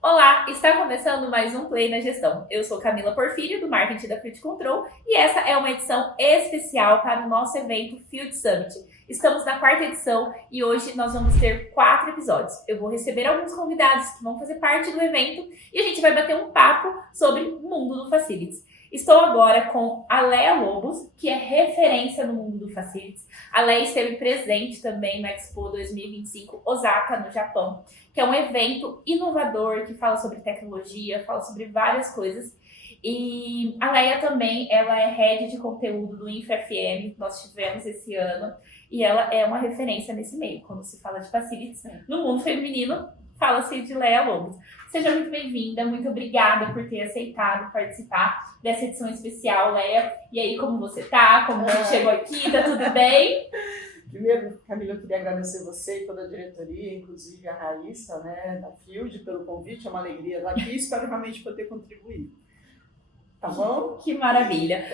Olá, está começando mais um Play na Gestão. Eu sou Camila Porfírio, do Marketing da Field Control, e essa é uma edição especial para o nosso evento Field Summit. Estamos na 4ª edição e hoje nós vamos ter 4 episódios. Eu vou receber alguns convidados que vão fazer parte do evento e a gente vai bater um papo sobre o mundo do Facilities. Estou agora com a Leia Lobos, que é referência no mundo do Facilities. A Leia esteve presente também na Expo 2025 Osaka, no Japão, que é um evento inovador que fala sobre tecnologia, fala sobre várias coisas. E a Leia também, ela é head de conteúdo do InfraFM, que nós tivemos esse ano, e ela é uma referência nesse meio. Quando se fala de Facilities no mundo feminino, fala-se de Leia Lobos. Seja muito bem-vinda, muito obrigada por ter aceitado participar dessa edição especial, Leia. E aí, como você tá? Como você chegou aqui? Tá tudo bem? Primeiro, Camila, eu queria agradecer você e toda a diretoria, inclusive a Raíssa, né, da Field, pelo convite. É uma alegria estar aqui e espero realmente poder contribuir. Tá bom? Que maravilha.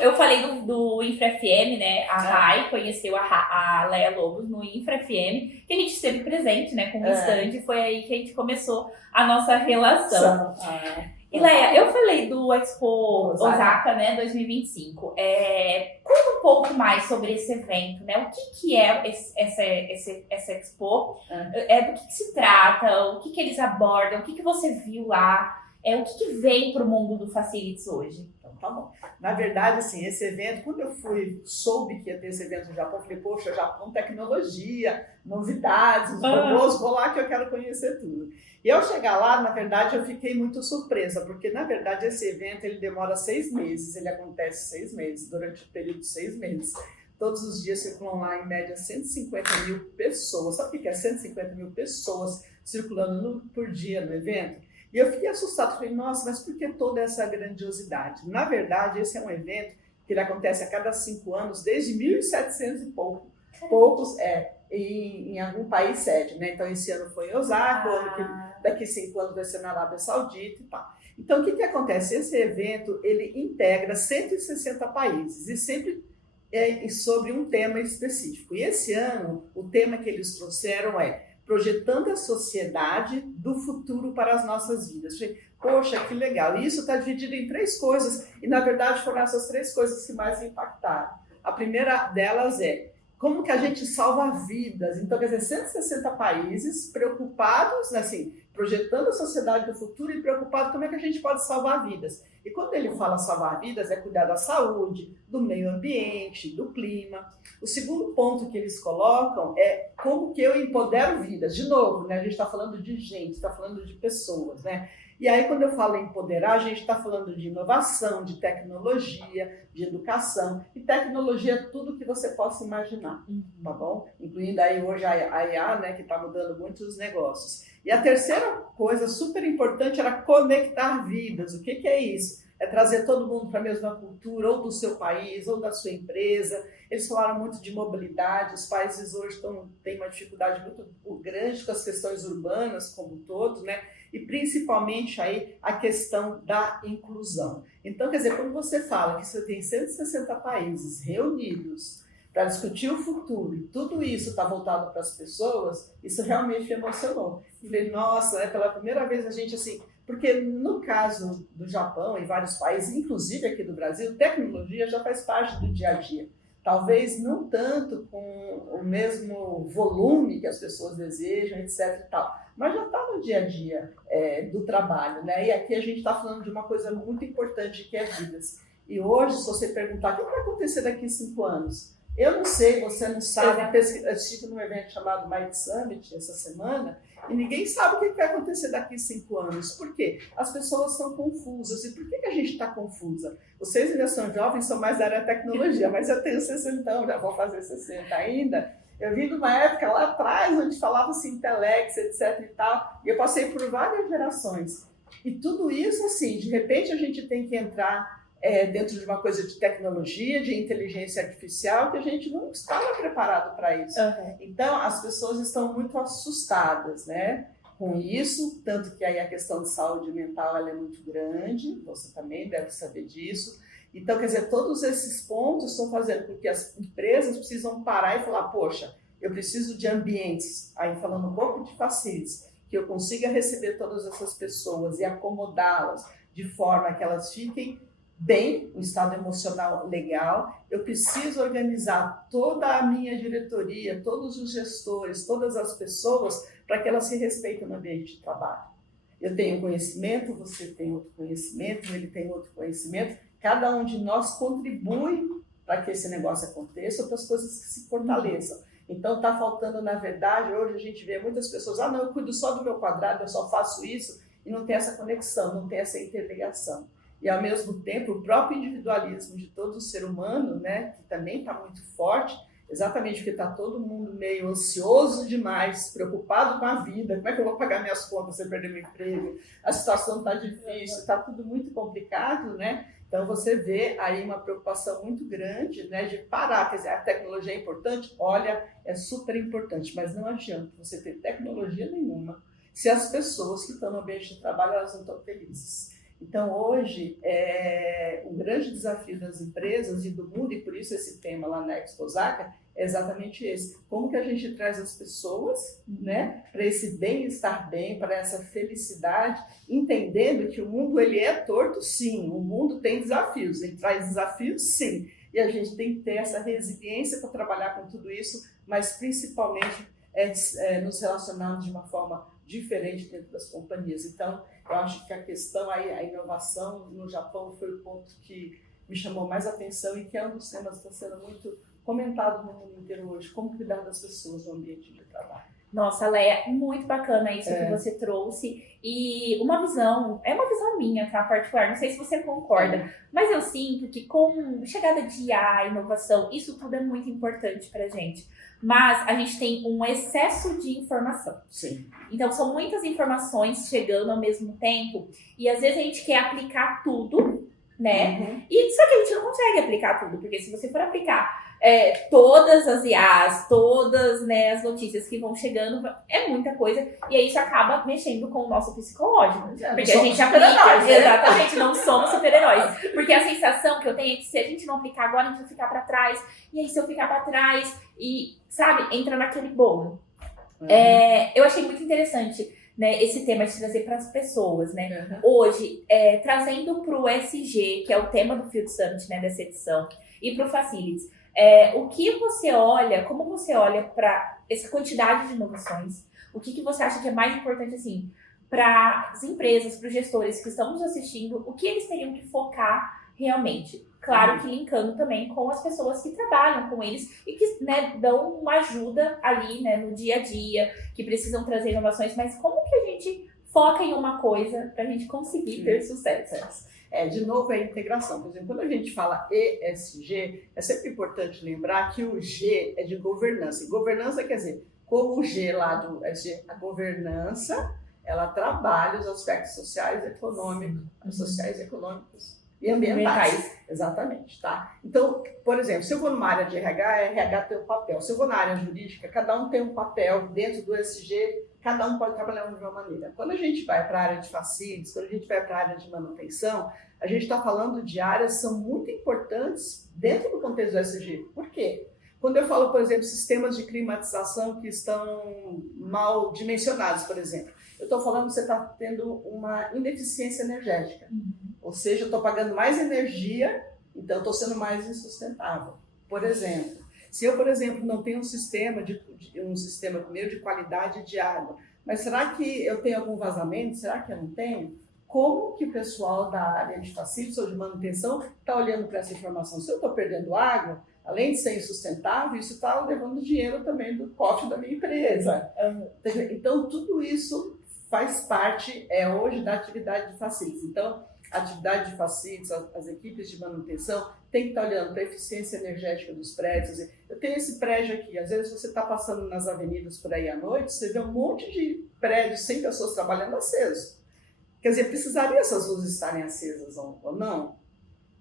Eu falei do InfraFM, né? A Rai conheceu a Leia Lobos no InfraFM, que a gente esteve presente, né, com o stand, e foi aí que a gente começou a nossa relação. E Leia, eu falei do Expo Osaka, né, 2025. Conta um pouco mais sobre esse evento, né? O que é essa Expo? Do que se trata? O que eles abordam? O que você viu lá? O que vem para o mundo do Facilities hoje? Então, tá bom. Na verdade, assim, esse evento, quando eu soube que ia ter esse evento no Japão, eu falei, poxa, Japão, tecnologia, novidades, os robôs, vou lá que eu quero conhecer tudo. E ao chegar lá, na verdade, eu fiquei muito surpresa, porque, na verdade, esse evento, ele demora 6 meses, ele acontece 6 meses, durante o período de 6 meses. Todos os dias circulam lá, em média, 150 mil pessoas. Sabe o que é 150 mil pessoas circulando por dia no evento? E eu fiquei assustado, falei, nossa, mas por que toda essa grandiosidade? Na verdade, esse é um evento que ele acontece a cada 5 anos, desde 1700 e poucos em algum país sede, né? Então, esse ano foi em Osaka, daqui 5 anos vai ser na Arábia Saudita e tal. Então, o que acontece? Esse evento, ele integra 160 países e sempre sobre um tema específico. E esse ano, o tema que eles trouxeram é projetando a sociedade do futuro para as nossas vidas. Poxa, que legal. E isso está dividido em 3 coisas, e na verdade foram essas 3 coisas que mais impactaram. A primeira delas é como que a gente salva vidas. Então, quer dizer, 160 países preocupados, né, assim, projetando a sociedade do futuro e preocupados como é que a gente pode salvar vidas. E quando ele fala salvar vidas, é cuidar da saúde, do meio ambiente, do clima. O segundo ponto que eles colocam é como que eu empodero vidas. De novo, né, a gente está falando de gente, está falando de pessoas, né? E aí, quando eu falo em empoderar, a gente está falando de inovação, de tecnologia, de educação. E tecnologia é tudo que você possa imaginar, tá bom? Incluindo aí hoje a IA, né, que está mudando muitos negócios. E a terceira coisa super importante era conectar vidas. O que é isso? É trazer todo mundo para a mesma cultura, ou do seu país, ou da sua empresa. Eles falaram muito de mobilidade. Os países hoje têm uma dificuldade muito grande com as questões urbanas como um todo, né? E principalmente aí a questão da inclusão. Então, quer dizer, quando você fala que você tem 160 países reunidos para discutir o futuro, e tudo isso está voltado para as pessoas, isso realmente me emocionou. Falei, nossa, pela primeira vez a gente assim... Porque no caso do Japão e vários países, inclusive aqui do Brasil, tecnologia já faz parte do dia a dia. Talvez não tanto com o mesmo volume que as pessoas desejam, etc. e tal, mas já está no dia a dia do trabalho, né? E aqui a gente está falando de uma coisa muito importante que é vidas. E hoje, se você perguntar o que vai acontecer daqui a 5 anos, eu não sei, você não sabe. Eu estive num evento chamado Might Summit essa semana e ninguém sabe o que vai acontecer daqui a 5 anos. Por quê? As pessoas são confusas. E por que a gente está confusa? Vocês ainda são jovens, são mais da área da tecnologia, mas eu tenho 60, já vou fazer 60 ainda. Eu vim de uma época lá atrás, onde falava-se em telex, etc e tal, e eu passei por várias gerações. E tudo isso, assim, de repente a gente tem que entrar dentro de uma coisa de tecnologia, de inteligência artificial, que a gente não estava preparado para isso. Então, as pessoas estão muito assustadas, né, com isso, tanto que aí a questão de saúde mental ela é muito grande, você também deve saber disso. Então, quer dizer, todos esses pontos estão fazendo com que as empresas precisam parar e falar, poxa, eu preciso de ambientes, aí falando um pouco de facilities, que eu consiga receber todas essas pessoas e acomodá-las de forma que elas fiquem bem, um estado emocional legal. Eu preciso organizar toda a minha diretoria, todos os gestores, todas as pessoas, para que elas se respeitem no ambiente de trabalho. Eu tenho conhecimento, você tem outro conhecimento, ele tem outro conhecimento, cada um de nós contribui para que esse negócio aconteça, para as coisas que se fortaleçam. Então está faltando, na verdade, hoje a gente vê muitas pessoas, não, eu cuido só do meu quadrado, eu só faço isso, e não tem essa conexão, não tem essa interligação. E, ao mesmo tempo, o próprio individualismo de todo ser humano, né, que também está muito forte, exatamente porque está todo mundo meio ansioso demais, preocupado com a vida, como é que eu vou pagar minhas contas se eu perder meu emprego, a situação está difícil, está tudo muito complicado, né? Então, você vê aí uma preocupação muito grande, né, de parar. Quer dizer, a tecnologia é importante? Olha, é super importante, mas não adianta você ter tecnologia nenhuma se as pessoas que estão no ambiente de trabalho, elas não estão felizes. Então, hoje, um grande desafio das empresas e do mundo, e por isso esse tema lá na Expo Osaka, é exatamente esse. Como que a gente traz as pessoas, né, para esse bem-estar bem, para essa felicidade, entendendo que o mundo ele é torto, sim, o mundo tem desafios, ele traz desafios, sim, e a gente tem que ter essa resiliência para trabalhar com tudo isso, mas principalmente nos relacionarmos de uma forma diferente dentro das companhias. Então, eu acho que a questão aí, a inovação no Japão foi o ponto que me chamou mais atenção e que é um dos temas que está sendo muito comentado no mundo inteiro hoje, como cuidar das pessoas no ambiente de trabalho. Nossa, Leia, muito bacana isso que você trouxe. E uma visão minha, tá, particular, não sei se você concorda, mas eu sinto que com chegada de IA, inovação, isso tudo é muito importante pra gente. Mas a gente tem um excesso de informação. Sim. Então, são muitas informações chegando ao mesmo tempo e às vezes a gente quer aplicar tudo, né? Uhum. E só que a gente não consegue aplicar tudo, porque se você for aplicar todas as IAs, todas, né, as notícias que vão chegando, é muita coisa, e aí isso acaba mexendo com o nosso psicológico. Porque a gente aplica, né? exatamente, não somos super-heróis. Porque a sensação que eu tenho é que se a gente não aplicar agora, a gente vai ficar pra trás, e aí se eu ficar pra trás, e, sabe, entra naquele bolo. Uhum. Eu achei muito interessante, né, esse tema de trazer para as pessoas, né? Uhum. Hoje, trazendo para o SG, que é o tema do Field Summit, né, dessa edição, e para o Facilities, o que você olha, como você olha para essa quantidade de inovações? O que você acha que é mais importante, assim, para as empresas, para os gestores que estão nos assistindo, o que eles teriam que focar realmente? Claro que linkando também com as pessoas que trabalham com eles e que, né, dão uma ajuda ali, né, no dia a dia, que precisam trazer inovações, mas como que a gente foca em uma coisa para a gente conseguir ter sucesso? De novo, é a integração. Por exemplo, quando a gente fala ESG, é sempre importante lembrar que o G é de governança. E governança quer dizer, como o G lá do ESG, a governança, ela trabalha os aspectos sociais, econômicos e ambientais. Exatamente, tá? Então, por exemplo, se eu vou numa área de RH, RH tem um papel. Se eu vou na área jurídica, cada um tem um papel dentro do ESG, cada um pode trabalhar de uma maneira. Quando a gente vai para a área de facilities, quando a gente vai para a área de manutenção, a gente está falando de áreas que são muito importantes dentro do contexto do ESG. Por quê? Quando eu falo, por exemplo, sistemas de climatização que estão mal dimensionados, por exemplo, eu estou falando que você está tendo uma ineficiência energética. Ou seja, eu estou pagando mais energia, então estou sendo mais insustentável. Por exemplo, se eu, por exemplo, não tenho um sistema meu de qualidade de água, mas será que eu tenho algum vazamento? Será que eu não tenho? Como que o pessoal da área de facilities ou de manutenção está olhando para essa informação? Se eu estou perdendo água, além de ser insustentável, isso está levando dinheiro também do cofre da minha empresa. Então, tudo isso faz parte hoje da atividade de facilities. Então, a atividade de facilities, as equipes de manutenção, tem que estar olhando para a eficiência energética dos prédios. Eu tenho esse prédio aqui, às vezes você está passando nas avenidas por aí à noite, você vê um monte de prédios sem pessoas trabalhando acesos. Quer dizer, precisaria essas luzes estarem acesas ou não?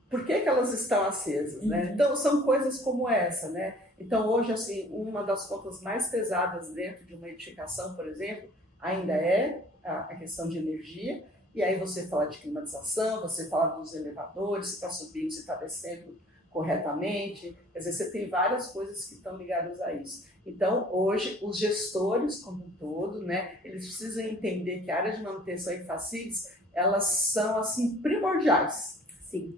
Por que elas estão acesas, né? Então, são coisas como essa, né? Então, hoje, assim, uma das contas mais pesadas dentro de uma edificação, por exemplo, ainda é a questão de energia. E aí você fala de climatização, você fala dos elevadores, se está subindo, se está descendo corretamente. Quer dizer, você tem várias coisas que estão ligadas a isso. Então, hoje, os gestores como um todo, né, eles precisam entender que a área de manutenção e facilities, elas são, assim, primordiais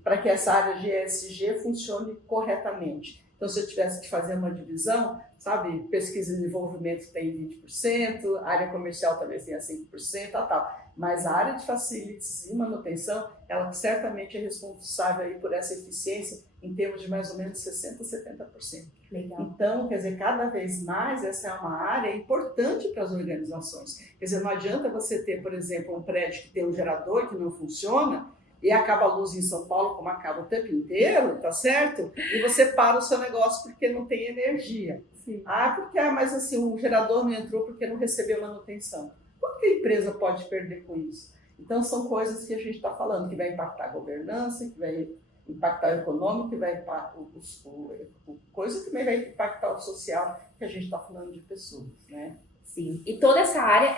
para que essa área de ESG funcione corretamente. Então, se eu tivesse que fazer uma divisão, sabe, pesquisa e desenvolvimento tem 20%, área comercial talvez tenha 5%, tal. Mas a área de facilities e manutenção, ela certamente é responsável aí por essa eficiência em termos de mais ou menos 60% a 70%. Legal. Então, quer dizer, cada vez mais essa é uma área importante para as organizações. Quer dizer, não adianta você ter, por exemplo, um prédio que tem um gerador que não funciona, e acaba a luz em São Paulo, como acaba o tempo inteiro, tá certo? E você para o seu negócio porque não tem energia. Sim. Mas assim, o gerador não entrou porque não recebeu manutenção. Quanto que a empresa pode perder com isso? Então, são coisas que a gente está falando, que vai impactar a governança, que vai impactar o econômico, que vai impactar coisa que também vai impactar o social, que a gente está falando de pessoas, né? Sim, e toda essa área,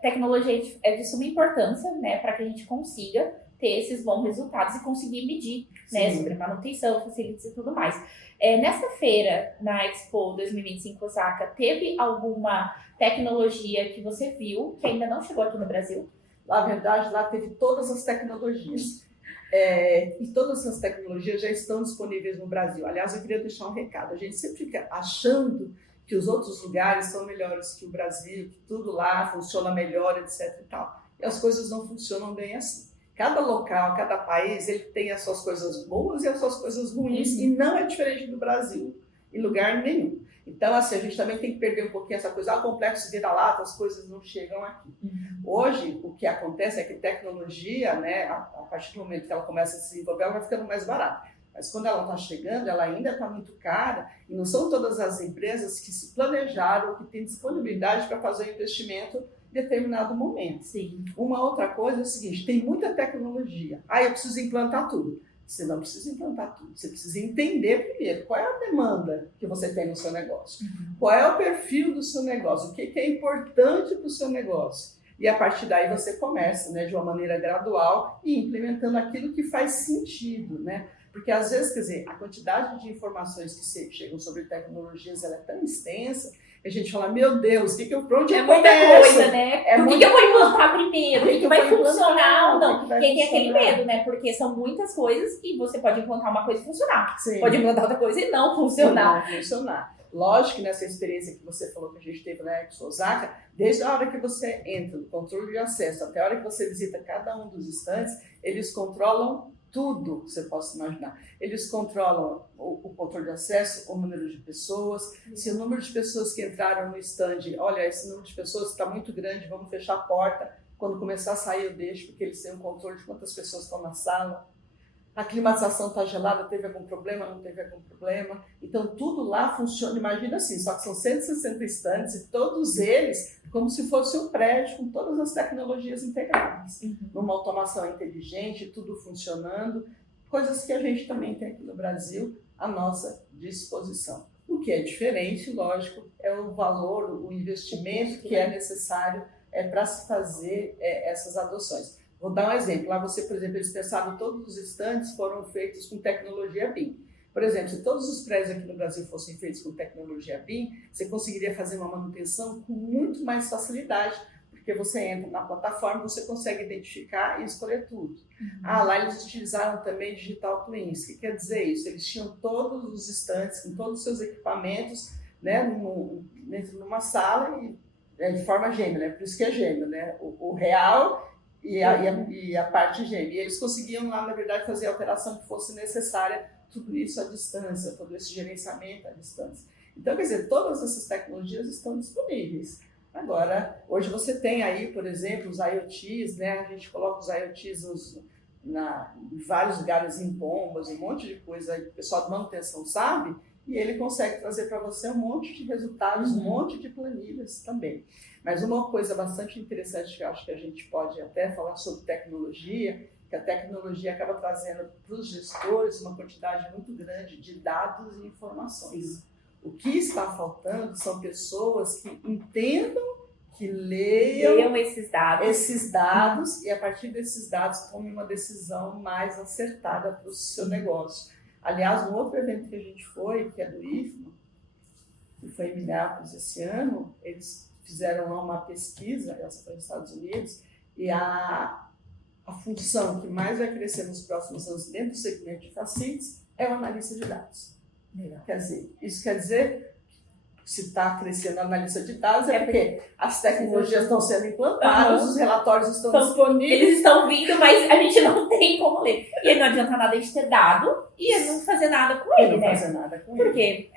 tecnologia é de suma importância, né, para que a gente consiga ter esses bons resultados e conseguir medir, né, sobre manutenção, facilities e tudo mais. Nessa feira, na Expo 2025 Osaka, teve alguma tecnologia que você viu que ainda não chegou aqui no Brasil? Na verdade, lá teve todas as tecnologias. E todas essas tecnologias já estão disponíveis no Brasil. Aliás, eu queria deixar um recado. A gente sempre fica achando que os outros lugares são melhores que o Brasil, que tudo lá funciona melhor, etc. e tal. E as coisas não funcionam bem assim. Cada local, cada país, ele tem as suas coisas boas e as suas coisas ruins, e não é diferente do Brasil, em lugar nenhum. Então, assim, a gente também tem que perder um pouquinho essa coisa, complexo vira-lata, as coisas não chegam aqui. Hoje, o que acontece é que tecnologia, né, a partir do momento que ela começa a se desenvolver, ela vai ficando mais barata. Mas quando ela está chegando, ela ainda está muito cara, e não são todas as empresas que se planejaram, que têm disponibilidade para fazer o investimento em determinado momento. Sim. Uma outra coisa é o seguinte, tem muita tecnologia. Eu preciso implantar tudo. Você não precisa implantar tudo. Você precisa entender primeiro qual é a demanda que você tem no seu negócio. Qual é o perfil do seu negócio. O que é importante para o seu negócio. E a partir daí você começa, né, de uma maneira gradual e implementando aquilo que faz sentido, né? Porque às vezes, quer dizer, a quantidade de informações que chegam sobre tecnologias, ela é tão extensa, que a gente fala, meu Deus, por onde eu muita começo? coisa, né? Por que eu vou implantar primeiro? O que vai funcionar ou não? E aí tem aquele medo, né? Porque são muitas coisas e você pode implantar uma coisa e funcionar. Sim. Pode implantar outra coisa e não funcionar. Não funcionar. Lógico que nessa experiência que você falou que a gente teve na Expo Osaka, desde a hora que você entra no controle de acesso até a hora que você visita cada um dos estandes, eles controlam tudo que você possa imaginar. Eles controlam o controle de acesso, o número de pessoas, se o número de pessoas que entraram no stand, olha, esse número de pessoas está muito grande, vamos fechar a porta, quando começar a sair eu deixo, porque eles têm um controle de quantas pessoas estão na sala. A climatização está gelada, teve algum problema, não teve algum problema. Então, tudo lá funciona, imagina assim, só que são 160 estandes e todos eles como se fosse um prédio com todas as tecnologias integradas. Numa automação inteligente, tudo funcionando, coisas que a gente também tem aqui no Brasil à nossa disposição. O que é diferente, lógico, é o valor, o investimento que é necessário para se fazer essas adoções. Vou dar um exemplo. Lá você, por exemplo, eles pensaram todos os estandes foram feitos com tecnologia BIM. Por exemplo, se todos os prédios aqui no Brasil fossem feitos com tecnologia BIM, você conseguiria fazer uma manutenção com muito mais facilidade, porque você entra na plataforma, você consegue identificar e escolher tudo. Lá eles utilizaram também Digital Twins. O que quer dizer isso? Eles tinham todos os estandes com todos os seus equipamentos, né, dentro de uma sala e de forma gêmea, né? Por isso que é gêmeo, né? O real e a parte gêmea. E eles conseguiam lá, na verdade, fazer a alteração que fosse necessária, tudo isso à distância, todo esse gerenciamento à distância. Então, quer dizer, todas essas tecnologias estão disponíveis. Agora, hoje você tem aí, por exemplo, os IoTs, né? A gente coloca os IoTs em vários lugares, em bombas, um monte de coisa aí que o pessoal de manutenção sabe, e ele consegue trazer para você um monte de resultados, um monte de planilhas também. Mas uma coisa bastante interessante que eu acho que a gente pode até falar sobre tecnologia, que a tecnologia acaba trazendo para os gestores uma quantidade muito grande de dados e informações. O que está faltando são pessoas que entendam que leiam esses dados e a partir desses dados tomem uma decisão mais acertada para o seu negócio. Aliás, um outro evento que a gente foi, que é do IFMA, que foi em Minneapolis esse ano, eles fizeram lá uma pesquisa, essa foi nos Estados Unidos, e a função que mais vai crescer nos próximos anos dentro do segmento de facilities é o analista de dados. Legal. Isso quer dizer, se está crescendo a analista de dados, é porque as tecnologias estão sendo implantadas, os relatórios estão disponíveis. Eles estão vindo, mas a gente não tem como ler. E aí não adianta nada a gente ter dado e não fazer nada com ele, né? Fazer nada com Porque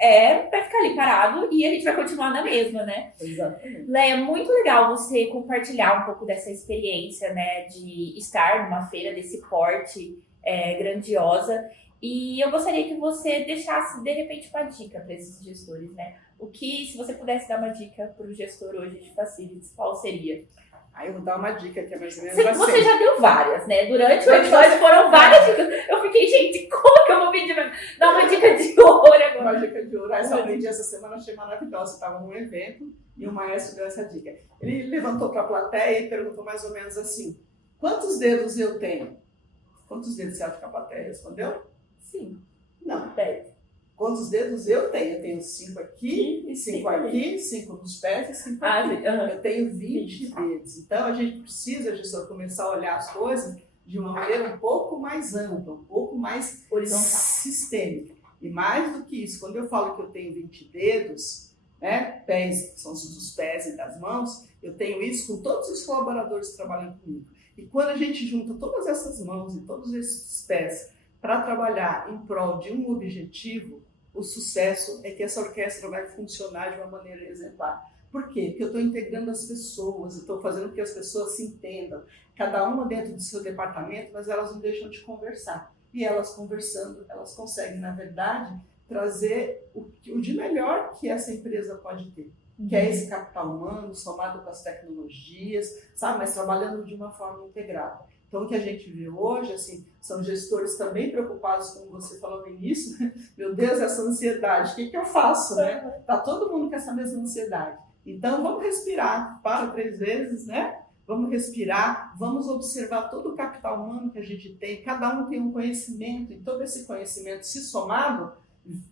vai ficar ali parado e a gente vai continuar na mesma, né? Exatamente. Léa, é muito legal você compartilhar um pouco dessa experiência, né? De estar numa feira desse porte grandiosa. E eu gostaria que você deixasse, de repente, uma dica para esses gestores, né? Se você pudesse dar uma dica para o gestor hoje de facilities, qual seria? Aí eu vou dar uma dica que é mais ou menos Você já deu várias, né? Durante o episódio foram várias dicas. Eu fiquei, gente, como que eu vou pedir pra dar uma dica de ouro agora? Uma dica de ouro. Essa eu aprendi essa semana, achei maravilhosa. Eu estava num evento e o maestro deu essa dica. Ele levantou para a plateia e perguntou mais ou menos assim: quantos dedos eu tenho? Quantos dedos você acha que a plateia respondeu? Sim. Não. 10. Quantos dedos eu tenho? Eu tenho 5 aqui, 5 aqui, 5 nos pés e 5 aqui. Eu tenho 20 dedos. Então, a gente precisa, gestor, começar a olhar as coisas de uma maneira um pouco mais ampla, um pouco mais horizontal, sistêmica. E mais do que isso, quando eu falo que eu tenho 20 dedos, né, pés, que são os pés e das mãos, eu tenho isso com todos os colaboradores que trabalham comigo. E quando a gente junta todas essas mãos e todos esses pés para trabalhar em prol de um objetivo, o sucesso é que essa orquestra vai funcionar de uma maneira exemplar. Por quê? Porque eu estou integrando as pessoas, eu estou fazendo com que as pessoas se entendam, cada uma dentro do seu departamento, mas elas não deixam de conversar. E elas conversando, elas conseguem, na verdade, trazer o de melhor que essa empresa pode ter. Que é esse capital humano, somado com as tecnologias, sabe? Mas trabalhando de uma forma integrada. Então, o que a gente vê hoje, assim, são gestores também preocupados, como você falou no início, meu Deus, essa ansiedade, o que eu faço, né? Tá todo mundo com essa mesma ansiedade. Então, vamos respirar, para 3 vezes, né? Vamos respirar, vamos observar todo o capital humano que a gente tem, cada um tem um conhecimento, e todo esse conhecimento, se somado,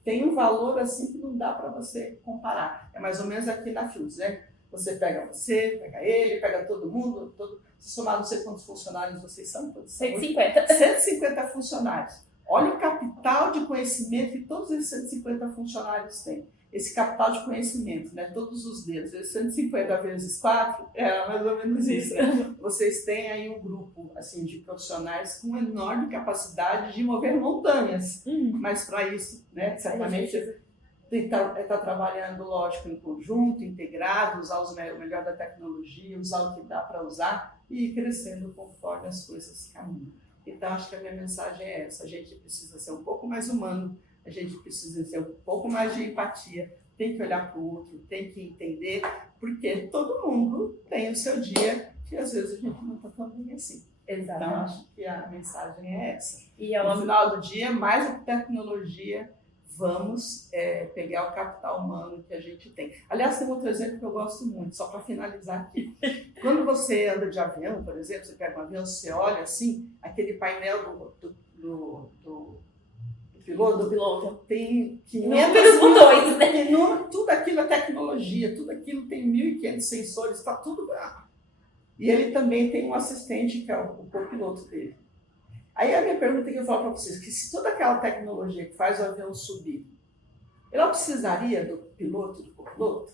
tem um valor assim que não dá para você comparar. É mais ou menos aqui na Fields, né? Você, pega ele, pega todo mundo, se somar não sei quantos funcionários vocês são. 150. 150 funcionários. Olha o capital de conhecimento que todos esses 150 funcionários têm. Esse capital de conhecimento, né? Todos os dedos, 150 vezes 4, é mais ou menos isso. Né? Vocês têm aí um grupo assim, de profissionais com enorme capacidade de mover montanhas. Mas para isso, né, certamente, está trabalhando, lógico, em conjunto, integrado, usar o melhor da tecnologia, usar o que dá para usar e ir crescendo conforme as coisas caminham. Então, acho que a minha mensagem é essa. A gente precisa ser um pouco mais humano, a gente precisa ter um pouco mais de empatia, tem que olhar para o outro, tem que entender, porque todo mundo tem o seu dia que às vezes a gente não está tão bem assim. Exatamente. Então, acho que a mensagem é essa. E no final do dia, mais do que tecnologia, vamos pegar o capital humano que a gente tem. Aliás, tem outro exemplo que eu gosto muito, só para finalizar aqui. Quando você anda de avião, por exemplo, você pega um avião, você olha assim, aquele painel do piloto tem 500 botões, né? Tudo aquilo é tecnologia, tudo aquilo tem 1.500 sensores, está tudo lá. E ele também tem um assistente, que é o copiloto dele. Aí a minha pergunta que eu falo para vocês, que se toda aquela tecnologia que faz o avião subir, ela precisaria do piloto, do copiloto?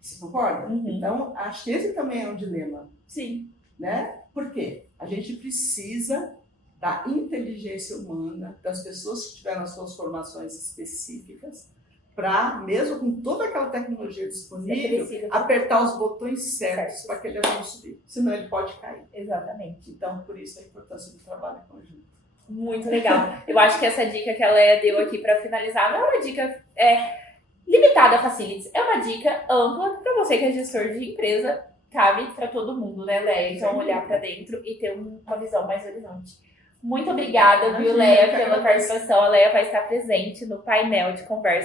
Você concorda? Então, acho que esse também é um dilema. Sim. Né? Por quê? A gente precisa da inteligência humana, das pessoas que tiveram as suas formações específicas, para, mesmo com toda aquela tecnologia disponível, apertar os botões certos para aquele avião subir. Senão ele pode cair. Exatamente. Então, por isso a importância do trabalho em conjunto. Muito legal. Eu acho que essa dica que a Léa deu aqui para finalizar não é uma dica limitada a facilities, é uma dica ampla para você que é gestor de empresa, cabe para todo mundo, né, Léa? Então, olhar para dentro e ter uma visão mais horizonte. Muito obrigada, viu, Léa, pela participação. A Léa vai estar presente no painel de conversa